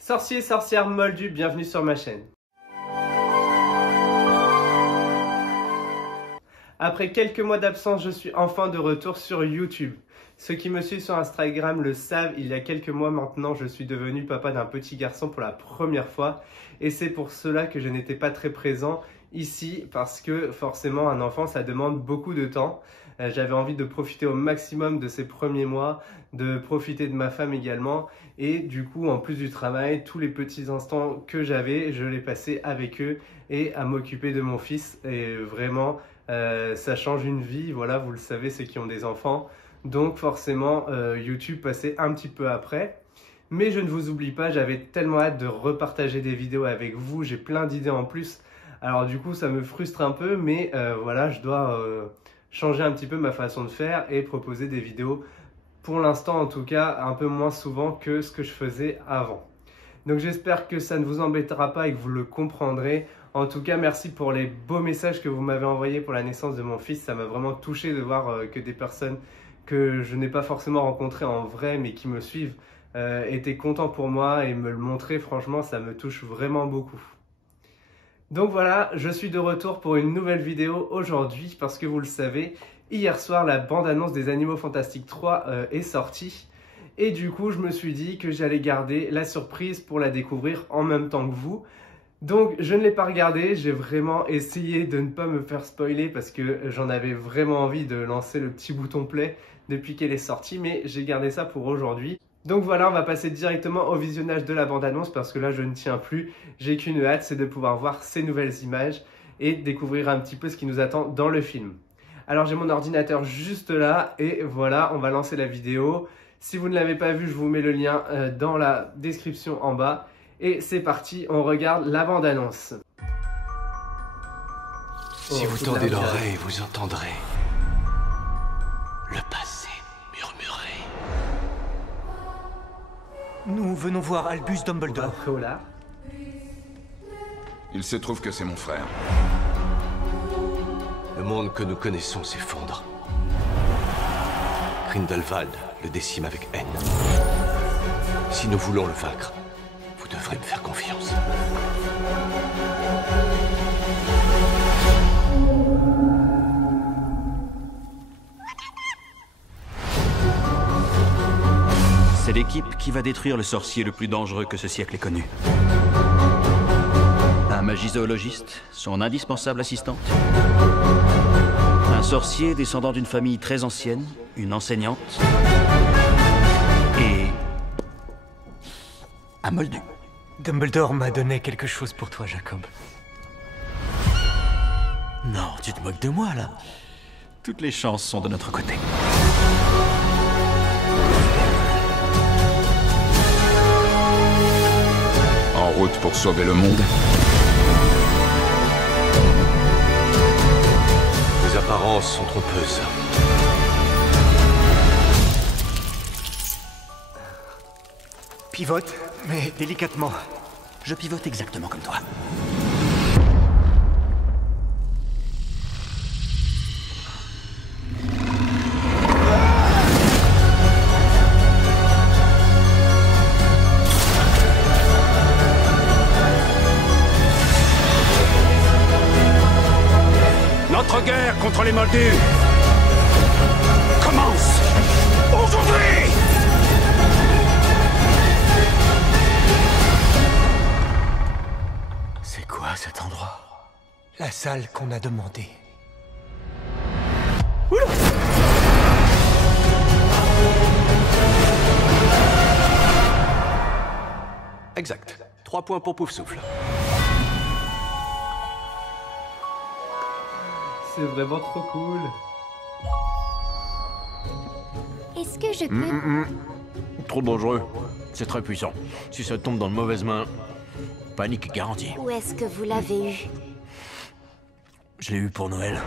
Sorciers et sorcières moldus, bienvenue sur ma chaîne. Après quelques mois d'absence, je suis enfin de retour sur YouTube. Ceux qui me suivent sur Instagram le savent, il y a quelques mois maintenant, je suis devenu papa d'un petit garçon pour la première fois. Et c'est pour cela que je n'étais pas très présent ici, parce que forcément un enfant ça demande beaucoup de temps. J'avais envie de profiter au maximum de ces premiers mois, de profiter de ma femme également. Et du coup, en plus du travail, tous les petits instants que j'avais, je les passais avec eux et à m'occuper de mon fils. Et vraiment, ça change une vie, voilà, vous le savez, ceux qui ont des enfants. Donc forcément, YouTube passait un petit peu après. Mais je ne vous oublie pas, j'avais tellement hâte de repartager des vidéos avec vous. J'ai plein d'idées en plus. Alors du coup, ça me frustre un peu, mais voilà, je dois changer un petit peu ma façon de faire et proposer des vidéos, pour l'instant en tout cas, un peu moins souvent que ce que je faisais avant. Donc j'espère que ça ne vous embêtera pas et que vous le comprendrez. En tout cas, merci pour les beaux messages que vous m'avez envoyés pour la naissance de mon fils. Ça m'a vraiment touché de voir que des personnes que je n'ai pas forcément rencontrées en vrai, mais qui me suivent, étaient contents pour moi et me le montraient. Franchement, ça me touche vraiment beaucoup. Donc voilà, je suis de retour pour une nouvelle vidéo aujourd'hui parce que vous le savez, hier soir la bande-annonce des Animaux Fantastiques 3 est sortie. Et du coup, je me suis dit que j'allais garder la surprise pour la découvrir en même temps que vous. Donc je ne l'ai pas regardé, j'ai vraiment essayé de ne pas me faire spoiler parce que j'en avais vraiment envie de lancer le petit bouton play depuis qu'elle est sortie, mais j'ai gardé ça pour aujourd'hui. Donc voilà, on va passer directement au visionnage de la bande-annonce parce que là je ne tiens plus, j'ai qu'une hâte, c'est de pouvoir voir ces nouvelles images et découvrir un petit peu ce qui nous attend dans le film. Alors j'ai mon ordinateur juste là et voilà, on va lancer la vidéo. Si vous ne l'avez pas vu, je vous mets le lien dans la description en bas. Et c'est parti, on regarde la bande-annonce. Si vous tendez l'oreille, vous entendrez le passé murmurer. Nous venons voir Albus Dumbledore. Après au là. Il se trouve que c'est mon frère. Le monde que nous connaissons s'effondre. Grindelwald le décime avec haine. Si nous voulons le vaincre, vous devrez me faire confiance. C'est l'équipe qui va détruire le sorcier le plus dangereux que ce siècle ait connu. Un magizoologiste, son indispensable assistante. Un sorcier descendant d'une famille très ancienne, une enseignante. Et un moldu. Dumbledore m'a donné quelque chose pour toi, Jacob. Non, tu te moques de moi, là. Toutes les chances sont de notre côté. En route pour sauver le monde. Les apparences sont trompeuses. Pivote, mais délicatement. Je pivote exactement comme toi. Notre guerre contre les Moldus commence aujourd'hui! C'est quoi cet endroit? La salle qu'on a demandée. Exact. 3 points pour Poufsouffle. C'est vraiment trop cool. Est-ce que je peux... Trop dangereux. C'est très puissant. Si ça tombe dans de mauvaises mains, panique garantie. Où est-ce que vous l'avez eu? Je l'ai eu pour Noël.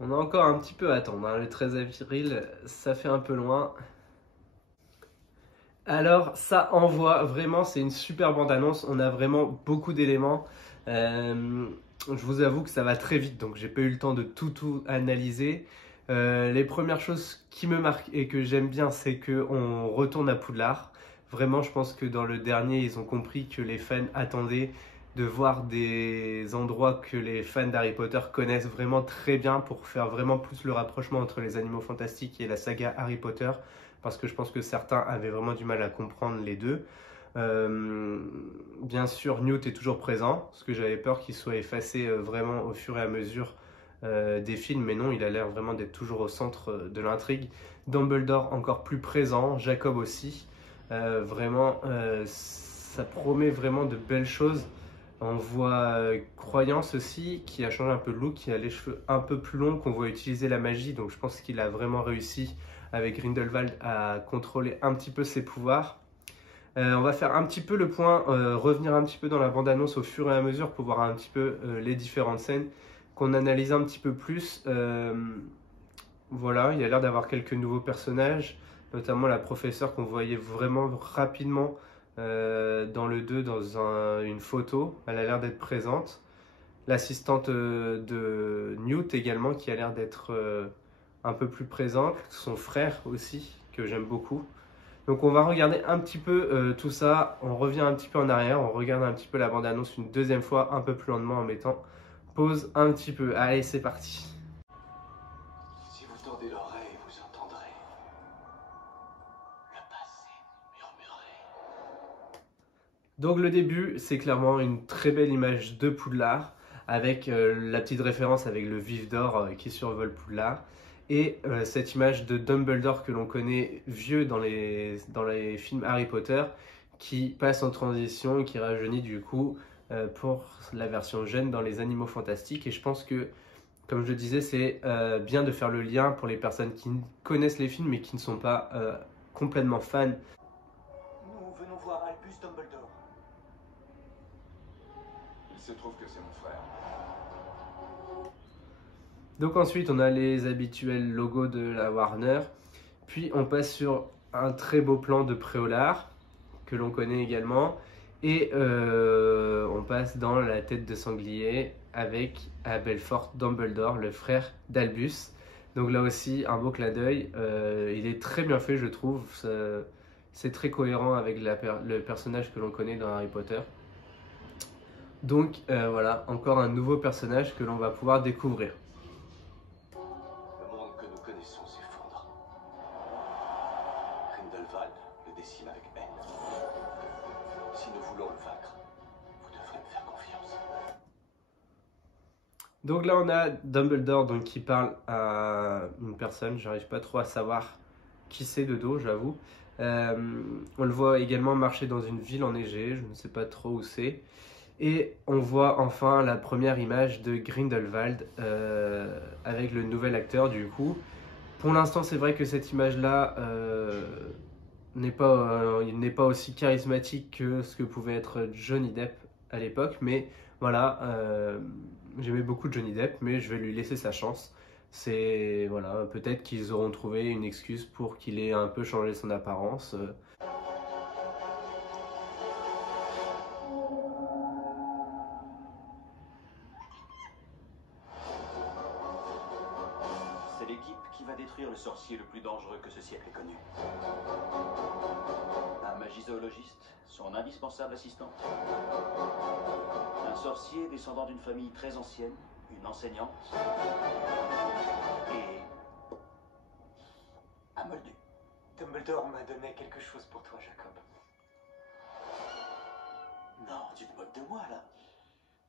On a encore un petit peu à attendre, hein. Le 13 avril, ça fait un peu loin. Alors ça envoie, vraiment c'est une super bande-annonce, on a vraiment beaucoup d'éléments. Je vous avoue que ça va très vite, donc j'ai pas eu le temps de tout analyser. Les premières choses qui me marquent et que j'aime bien, c'est qu'on retourne à Poudlard. Vraiment, je pense que dans le dernier, ils ont compris que les fans attendaient de voir des endroits que les fans d'Harry Potter connaissent vraiment très bien pour faire vraiment plus le rapprochement entre les Animaux Fantastiques et la saga Harry Potter, parce que je pense que certains avaient vraiment du mal à comprendre les deux. Bien sûr, Newt est toujours présent, parce que j'avais peur qu'il soit effacé vraiment au fur et à mesure des films, mais non, il a l'air vraiment d'être toujours au centre de l'intrigue. Dumbledore encore plus présent, Jacob aussi. Vraiment, ça promet vraiment de belles choses. On voit Croyance aussi, qui a changé un peu de look, qui a les cheveux un peu plus longs, qu'on voit utiliser la magie, donc je pense qu'il a vraiment réussi avec Grindelwald à contrôler un petit peu ses pouvoirs. On va faire un petit peu le point, revenir un petit peu dans la bande-annonce au fur et à mesure pour voir un petit peu les différentes scènes, qu'on analyse un petit peu plus. Voilà, il y a l'air d'avoir quelques nouveaux personnages, notamment la professeure qu'on voyait vraiment rapidement dans le 2 dans une photo. Elle a l'air d'être présente. L'assistante de Newt également qui a l'air d'être un peu plus présente. Son frère aussi, que j'aime beaucoup. Donc on va regarder un petit peu tout ça. On revient un petit peu en arrière. On regarde un petit peu la bande-annonce une deuxième fois, un peu plus lentement en mettant pause un petit peu. Allez, c'est parti. Si vous tendez l'oreille, vous entendrez le passé murmurer. Donc le début, c'est clairement une très belle image de Poudlard, avec la petite référence avec le vif d'or qui survole Poudlard, et cette image de Dumbledore que l'on connaît vieux dans les films Harry Potter, qui passe en transition et qui rajeunit du coup pour la version jeune dans les Animaux Fantastiques. Et je pense que, comme je le disais, c'est bien de faire le lien pour les personnes qui connaissent les films mais qui ne sont pas complètement fans. Nous venons voir Albus Dumbledore. Il se trouve que c'est mon frère. Donc ensuite, on a les habituels logos de la Warner. Puis on passe sur un très beau plan de Préolard, que l'on connaît également. Et on passe dans la tête de sanglier avec à Belfort Dumbledore, le frère d'Albus. Donc là aussi, un beau clin d'œil. Il est très bien fait, je trouve. C'est très cohérent avec le personnage que l'on connaît dans Harry Potter. Donc voilà, encore un nouveau personnage que l'on va pouvoir découvrir. Le monde que nous connaissons s'effondre. Grindelwald le décime avec haine. Si nous voulons le vaincre, vous devrez me faire confiance. Donc là on a Dumbledore donc, qui parle à une personne, j'arrive pas trop à savoir qui c'est de dos, j'avoue. On le voit également marcher dans une ville enneigée, je ne sais pas trop où c'est. Et on voit enfin la première image de Grindelwald avec le nouvel acteur du coup. Pour l'instant c'est vrai que cette image-là n'est pas aussi charismatique que ce que pouvait être Johnny Depp à l'époque. Mais voilà, j'aimais beaucoup Johnny Depp, mais je vais lui laisser sa chance. C'est voilà, peut-être qu'ils auront trouvé une excuse pour qu'il ait un peu changé son apparence. C'est l'équipe qui va détruire le sorcier le plus dangereux que ce siècle ait connu. Un magizoologiste, son indispensable assistante. Un sorcier descendant d'une famille très ancienne, une enseignante. Et un moldu. Dumbledore m'a donné quelque chose pour toi, Jacob. Non, tu te moques de moi là.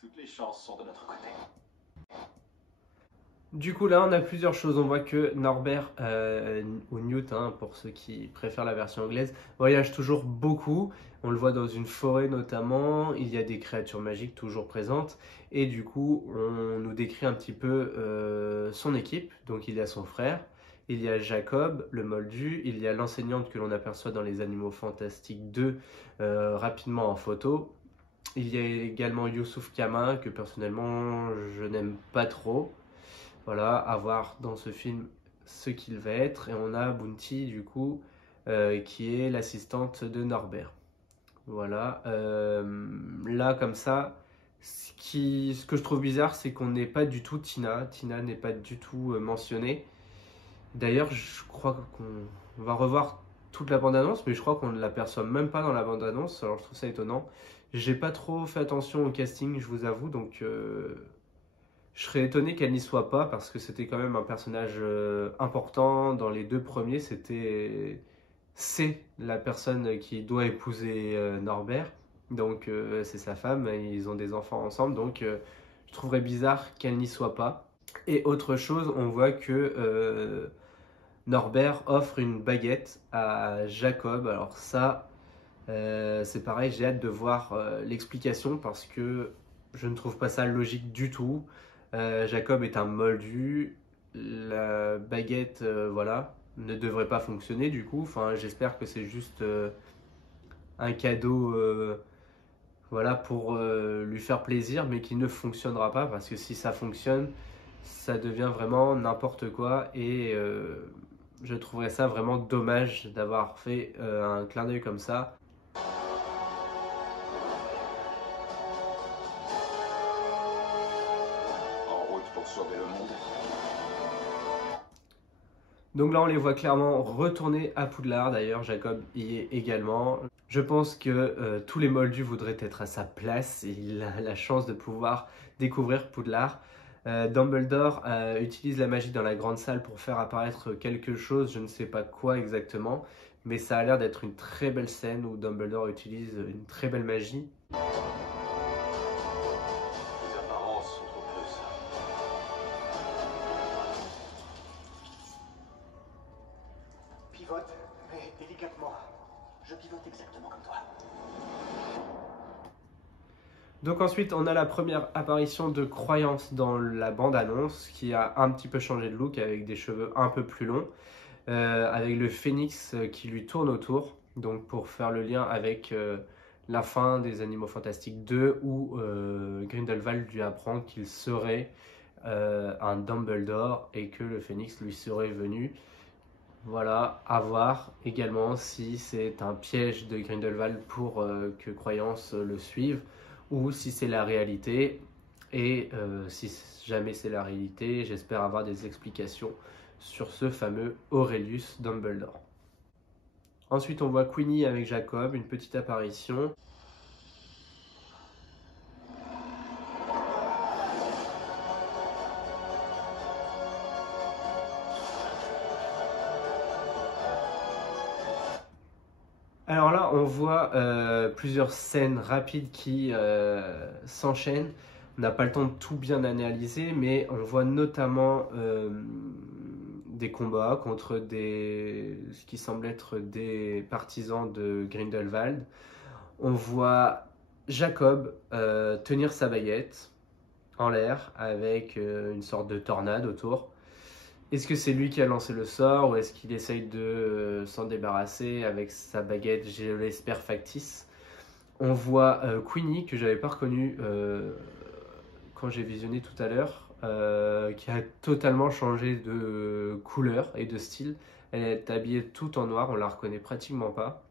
Toutes les chances sont de notre côté. Du coup là on a plusieurs choses, on voit que Norbert ou Newt pour ceux qui préfèrent la version anglaise voyage toujours beaucoup, on le voit dans une forêt notamment, il y a des créatures magiques toujours présentes et du coup on nous décrit un petit peu son équipe. Donc il y a son frère, il y a Jacob, le moldu, il y a l'enseignante que l'on aperçoit dans les Animaux Fantastiques 2 rapidement en photo. Il y a également Youssouf Kama que personnellement je n'aime pas trop. Voilà, à voir dans ce film ce qu'il va être. Et on a Bounty du coup qui est l'assistante de Norbert. Voilà, là comme ça, ce que je trouve bizarre c'est qu'on n'est pas du tout Tina. Tina n'est pas du tout mentionnée. D'ailleurs, je crois qu'on va revoir toute la bande-annonce, mais je crois qu'on ne l'aperçoit même pas dans la bande-annonce, alors je trouve ça étonnant. J'ai pas trop fait attention au casting, je vous avoue, donc je serais étonné qu'elle n'y soit pas, parce que c'était quand même un personnage important dans les deux premiers. C'est la personne qui doit épouser Norbert, donc c'est sa femme, ils ont des enfants ensemble, donc je trouverais bizarre qu'elle n'y soit pas. Et autre chose, on voit que Norbert offre une baguette à Jacob. Alors ça, c'est pareil, j'ai hâte de voir l'explication parce que je ne trouve pas ça logique du tout. Jacob est un moldu, la baguette, voilà, ne devrait pas fonctionner du coup. Enfin, j'espère que c'est juste un cadeau, voilà, pour lui faire plaisir, mais qui ne fonctionnera pas parce que si ça fonctionne, ça devient vraiment n'importe quoi et je trouverais ça vraiment dommage d'avoir fait un clin d'œil comme ça. En route pour sauver le monde. Donc là on les voit clairement retourner à Poudlard, d'ailleurs Jacob y est également. Je pense que tous les moldus voudraient être à sa place et il a la chance de pouvoir découvrir Poudlard. Dumbledore utilise la magie dans la grande salle pour faire apparaître quelque chose, je ne sais pas quoi exactement, mais ça a l'air d'être une très belle scène où Dumbledore utilise une très belle magie. Les apparences sont trop creuses. Pivote, mais délicatement. Je pivote exactement comme toi. Donc ensuite on a la première apparition de Croyance dans la bande-annonce qui a un petit peu changé de look avec des cheveux un peu plus longs, avec le phénix qui lui tourne autour, donc pour faire le lien avec la fin des Animaux Fantastiques 2 où Grindelwald lui apprend qu'il serait un Dumbledore et que le phénix lui serait venu. Voilà, à voir également si c'est un piège de Grindelwald pour que Croyance le suive ou si c'est la réalité. Et si jamais c'est la réalité, j'espère avoir des explications sur ce fameux Aurelius Dumbledore. Ensuite, on voit Queenie avec Jacob, une petite apparition. Alors là, on voit plusieurs scènes rapides qui s'enchaînent. On n'a pas le temps de tout bien analyser, mais on voit notamment des combats contre ce qui semble être des partisans de Grindelwald. On voit Jacob tenir sa baguette en l'air avec une sorte de tornade autour. Est-ce que c'est lui qui a lancé le sort ou est-ce qu'il essaye de s'en débarrasser avec sa baguette, je l'espère, factice? On voit Queenie, que j'avais pas reconnue quand j'ai visionné tout à l'heure, qui a totalement changé de couleur et de style. Elle est habillée tout en noir, on la reconnaît pratiquement pas.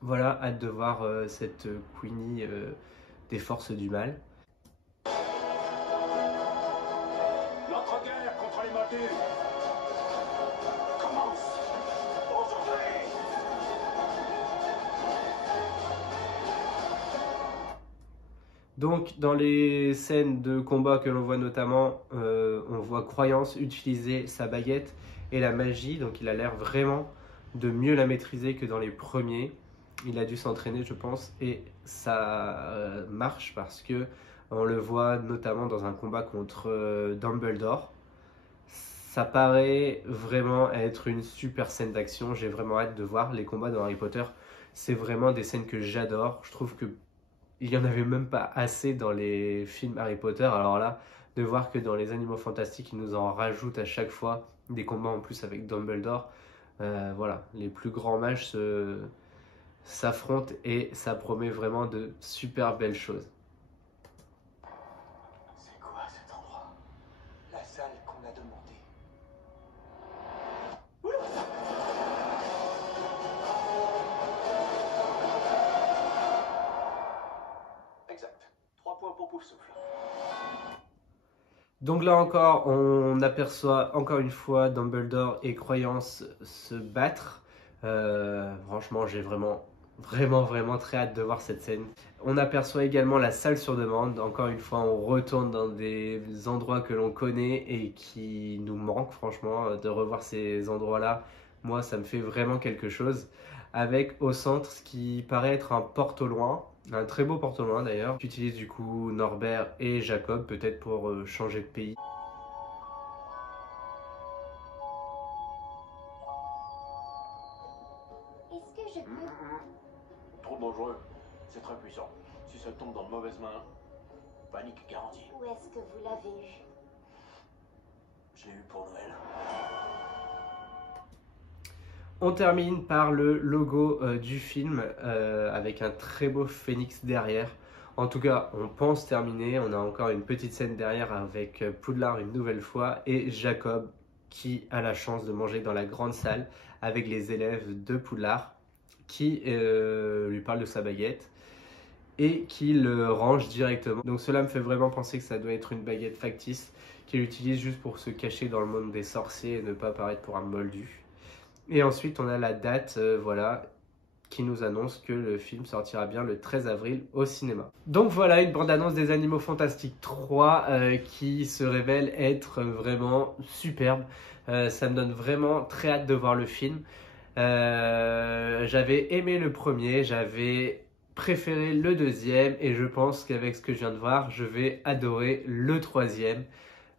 Voilà, hâte de voir cette Queenie des forces du mal. Notre guerre contre les moldus commence aujourd'hui. Donc dans les scènes de combat que l'on voit notamment, on voit Croyance utiliser sa baguette et la magie, donc il a l'air vraiment de mieux la maîtriser que dans les premiers. Il a dû s'entraîner, je pense, et ça marche parce que on le voit notamment dans un combat contre Dumbledore. Ça paraît vraiment être une super scène d'action. J'ai vraiment hâte de voir les combats dans Harry Potter. C'est vraiment des scènes que j'adore. Je trouve que il n'y en avait même pas assez dans les films Harry Potter. Alors là, de voir que dans les Animaux Fantastiques, ils nous en rajoutent à chaque fois des combats en plus avec Dumbledore. Voilà, les plus grands mages s'affrontent et ça promet vraiment de super belles choses. C'est quoi cet endroit? La salle qu'on a demandée. Exact. 3 points pour Poufsouffle. Donc là encore, on aperçoit encore une fois Dumbledore et Croyance se battre. Franchement, j'ai vraiment très hâte de voir cette scène. On aperçoit également la salle sur demande. Encore une fois, on retourne dans des endroits que l'on connaît et qui nous manquent. Franchement, de revoir ces endroits-là, moi, ça me fait vraiment quelque chose. Avec au centre ce qui paraît être un porte au loin. Un très beau porte au loin d'ailleurs, qu'utilisent du coup Norbert et Jacob, peut-être pour changer de pays. Est-ce que je peux... Trop dangereux. C'est très puissant. Si ça tombe dans de mauvaises mains, panique garantie. Où est-ce que vous l'avez eu? Je l'ai eu pour Noël. On termine par le logo du film avec un très beau phénix derrière. En tout cas, on pense terminer. On a encore une petite scène derrière avec Poudlard une nouvelle fois et Jacob qui a la chance de manger dans la grande salle avec les élèves de Poudlard qui lui parlent de sa baguette et qui le range directement. Donc cela me fait vraiment penser que ça doit être une baguette factice qu'il utilise juste pour se cacher dans le monde des sorciers et ne pas paraître pour un moldu. Et ensuite, on a la date, voilà, qui nous annonce que le film sortira bien le 13 avril au cinéma. Donc voilà, une bande-annonce des Animaux Fantastiques 3 qui se révèle être vraiment superbe. Ça me donne vraiment très hâte de voir le film. J'avais aimé le premier, j'avais préféré le deuxième et je pense qu'avec ce que je viens de voir, je vais adorer le troisième.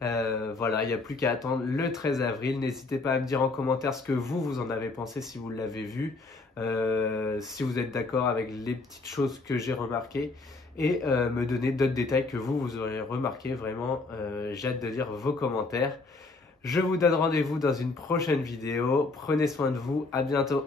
Voilà, il n'y a plus qu'à attendre le 13 avril. N'hésitez pas à me dire en commentaire ce que vous en avez pensé si vous l'avez vu, si vous êtes d'accord avec les petites choses que j'ai remarquées et me donner d'autres détails que vous aurez remarqué. Vraiment, j'ai hâte de lire vos commentaires. Je vous donne rendez-vous dans une prochaine vidéo. Prenez soin de vous, à bientôt.